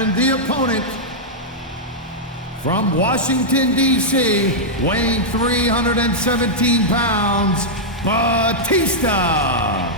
And the opponent from Washington, D.C., weighing 317 pounds, Batista.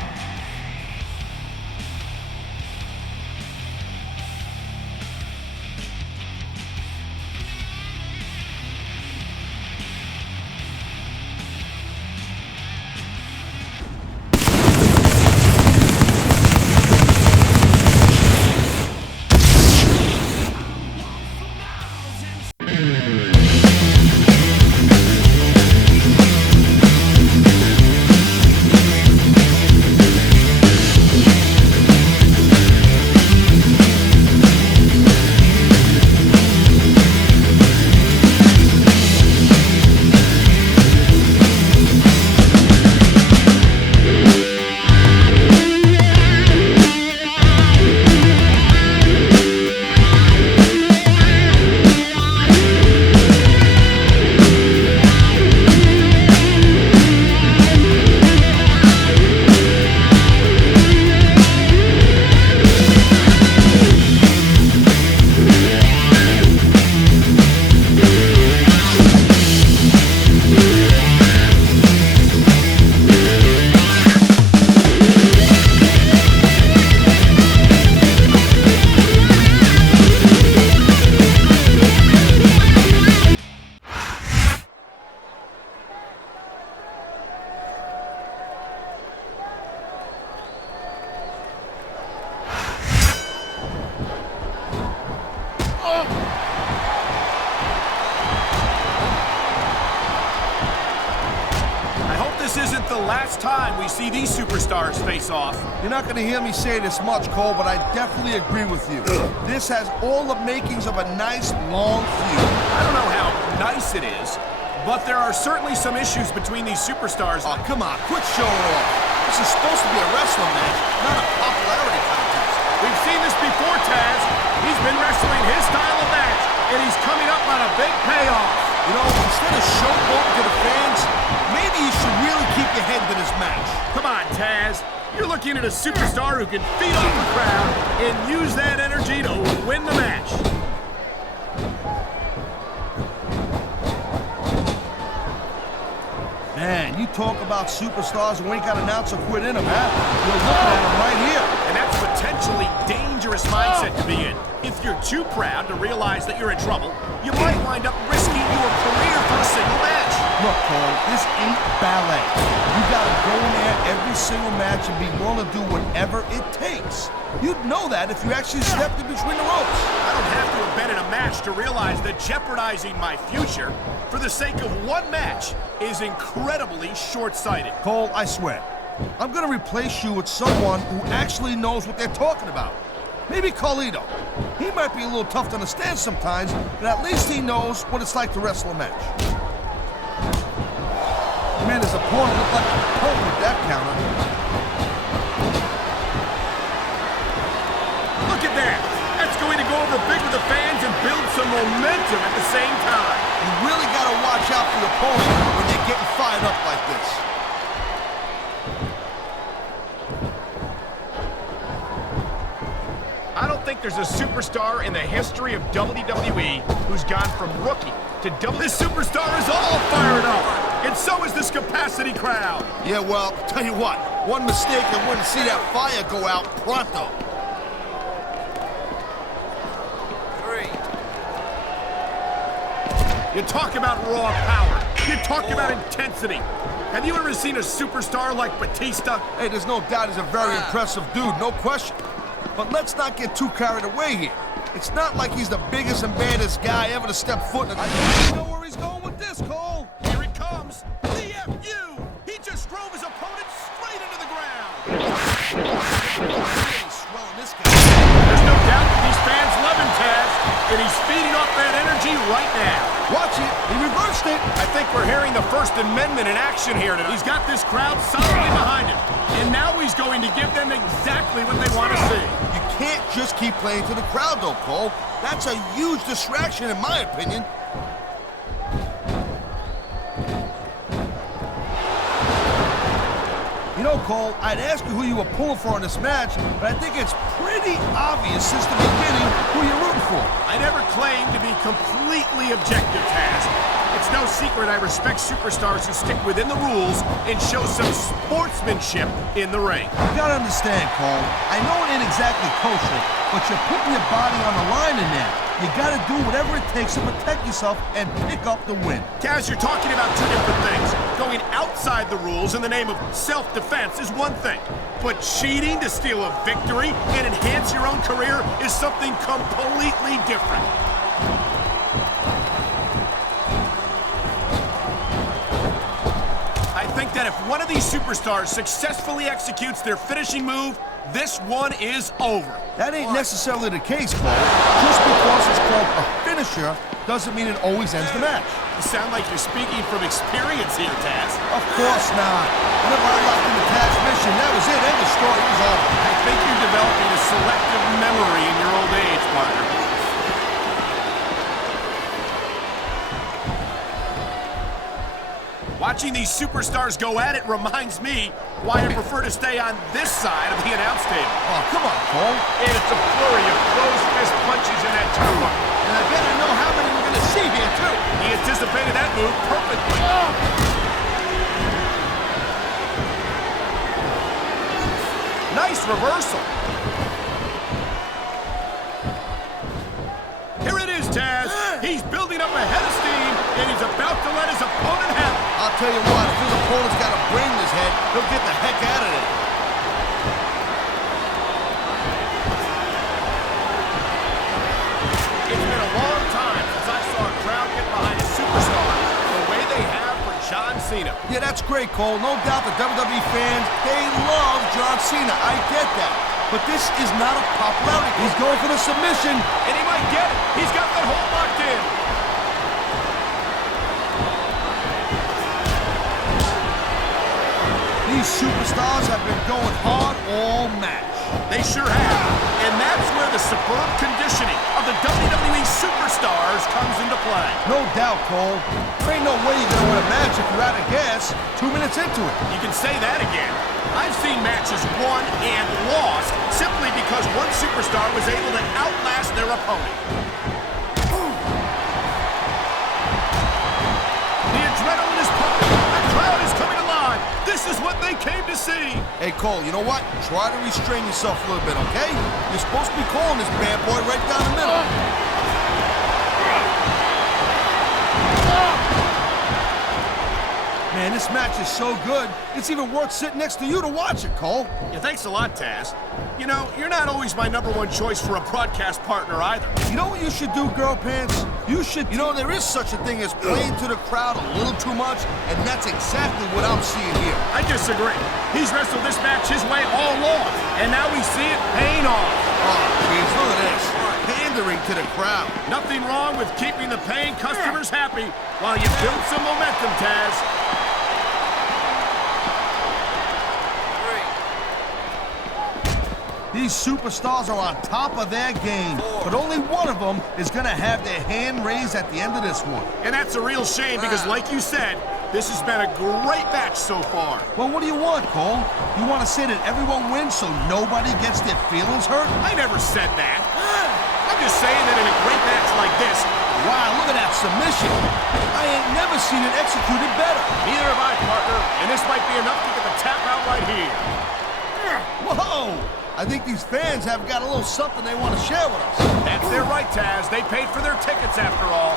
This isn't the last time we see these superstars face off. You're not going to hear me say this much, Cole, but I definitely agree with you. This has all the makings of a nice, long feud. I don't know how nice it is, but there are certainly some issues between these superstars. Oh, come on, quit showing off. This is supposed to be a wrestling match, not a popularity contest. We've seen this before, Taz. He's been wrestling his style of match, and he's coming up on a big payoff. You know, instead of showboating to the fans, maybe you should really keep your head to this match. Come on, Taz. You're looking at a superstar who can feed off the crowd and use that energy to win the match. Man, you talk about superstars who ain't got an ounce of quit in them, huh? You're looking at them right here. And that's a potentially dangerous mindset to be in. If you're too proud to realize that you're in trouble, you might wind up risking your career for a single match. Look, Cole, this ain't ballet. You gotta go in there every single match and be willing to do whatever it takes. You'd know that if you actually stepped in between the ropes. I don't have to have been in a match to realize that jeopardizing my future for the sake of one match is incredibly short-sighted. Cole, I swear, I'm gonna replace you with someone who actually knows what they're talking about. Maybe Carlito. He might be a little tough to understand sometimes, but at least he knows what it's like to wrestle a match. Man, his opponent looked like a punk with that counter. Look at that! That's going to go over big with the fans and build some momentum at the same time. You really gotta watch out for your opponent when they're getting fired up like this. I don't think there's a superstar in the history of WWE who's gone from rookie to This superstar is all fired up, and so is this capacity crowd. Yeah, well, tell you what, one mistake and wouldn't see that fire go out pronto. 3. You talk about raw power. You talk about intensity. Have you ever seen a superstar like Batista? Hey, there's no doubt he's a very impressive dude, no question. But let's not get too carried away here. It's not like he's the biggest and baddest guy ever to step foot in a... I don't know where he's going with this, Cole. Here it comes. The FU. He just drove his opponent straight into the ground. Really swelling this guy. There's no doubt that these fans love him, Taz, and he's feeding off that energy right now. Watch it. He reversed it. I think we're hearing the First Amendment in action here tonight. He's got this crowd solidly behind him, and now he's going to give them exactly what they want to see. You can't just keep playing to the crowd, though, Cole. That's a huge distraction, in my opinion. You know, Cole, I'd ask you who you were pulling for in this match, but I think it's pretty obvious since the beginning who you're rooting for. I never claimed to be completely objective, Taz. It's no secret I respect superstars who stick within the rules and show some sportsmanship in the ring. You gotta understand, Cole. I know it ain't exactly kosher, but you're putting your body on the line in there. You gotta do whatever it takes to protect yourself and pick up the win. Taz, you're talking about two different things. Going outside the rules in the name of self-defense is one thing, but cheating to steal a victory and enhance your own career is something completely different. I think that if one of these superstars successfully executes their finishing move, this one is over. That ain't necessarily the case, Cole. Just because it's called a finisher doesn't mean it always ends the match. You sound like you're speaking from experience here, Taz. Of course not. Whenever I locked into Taz mission, that was it. End of story. It was over. I think you're developing a selective memory in your old age, partner. Watching these superstars go at it reminds me why I prefer to stay on this side of the announce table. Oh, come on, Cole. And it's a flurry of closed fist punches in that turnbuckle. And I bet I know how many we're going to see here, too. He anticipated that move perfectly. Nice reversal. Here it is, Taz. He's building up a head of steam, and he's about to let his opponent have it. I'll tell you what, if his opponent's got a brain in his head, he'll get the heck out of there. It's been a long time since I saw a crowd get behind a superstar the way they have for John Cena. Yeah, that's great, Cole. No doubt the WWE fans, they love John Cena. I get that. But this is not a popularity. He's going for the submission. And he might get it. He's got that hold locked in. These superstars have been going hard all match. They sure have. And that's where the superb conditioning of the WWE superstars comes into play. No doubt, Cole. There ain't no way you're going to win a match if you're out of gas 2 minutes into it. You can say that again. I've seen matches won and lost simply because one superstar was able to outlast their opponent. The adrenaline is pumping. The crowd is coming alive. This is what they came to see. Hey, Cole, you know what? Try to restrain yourself a little bit, okay? You're supposed to be calling this bad boy right down the middle. Man, this match is so good, it's even worth sitting next to you to watch it, Cole. Yeah, thanks a lot, Taz. You know, you're not always my #1 choice for a broadcast partner either. You know what you should do, Girl Pants? You should... You know, there is such a thing as playing to the crowd a little too much, and that's exactly what I'm seeing here. I disagree. He's wrestled this match his way all along, and now we see it paying off. Oh, jeez, look at this. Pandering to the crowd. Nothing wrong with keeping the paying customers happy while you build some momentum, Taz. These superstars are on top of their game, but only one of them is going to have their hand raised at the end of this one. And that's a real shame because, like you said, this has been a great match so far. Well, what do you want, Cole? You want to say that everyone wins so nobody gets their feelings hurt? I never said that. I'm just saying that in a great match like this... Wow, look at that submission. I ain't never seen it executed better. Neither have I, partner, and this might be enough to get the tap out right here. Whoa! I think these fans have got a little something they want to share with us. That's their right, Taz. They paid for their tickets after all.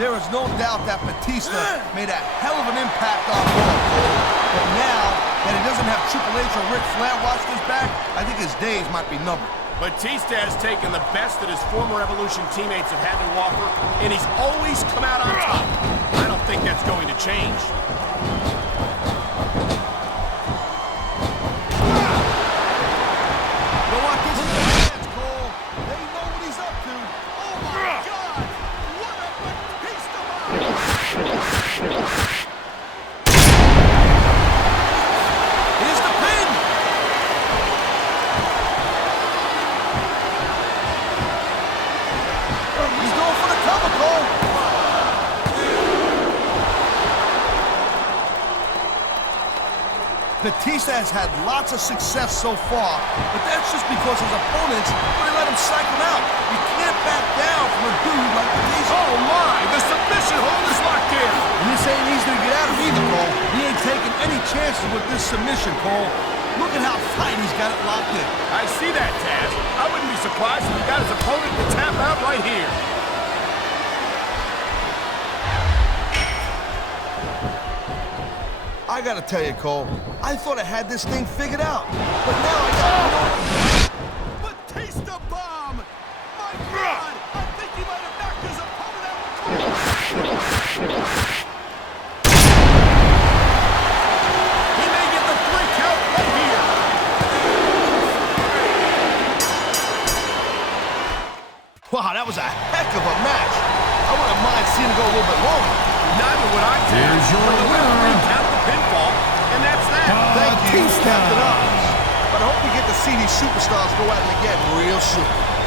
There is no doubt that Batista made a hell of an impact on Raw. But now that he doesn't have Triple H or Ric Flair watching his back, I think his days might be numbered. Batista has taken the best that his former Evolution teammates have had to offer, and he's always come out on top. I don't think that's going to change. You know what? This is the fans, Cole. They know what he's up to. Oh my God! What a Batista match! Here's the pin. He's going for the cover, Cole. Batista has had lots of success so far, but that's just because his opponents really let him cycle out. You can't back down from a dude like Batista. Oh my, the submission hold is locked in. And this ain't easy to get out of either, Cole. He ain't taking any chances with this submission, Cole. Look at how tight he's got it locked in. I see that, Taz. I wouldn't be surprised if he got his opponent to tap out right here. I gotta tell you, Cole, I thought I had this thing figured out, but now I got Batista bomb! My God! I think he might have knocked his opponent out cold. He may get the 3 count right here. Wow, that was a heck of a match. I wouldn't mind seeing it go a little bit longer. Neither would I. Here's your But the winner. referee counted the pinfall, and that's that. Thank you, Batista. Captain Obvious. But I hope we get to see these superstars go at it again real soon.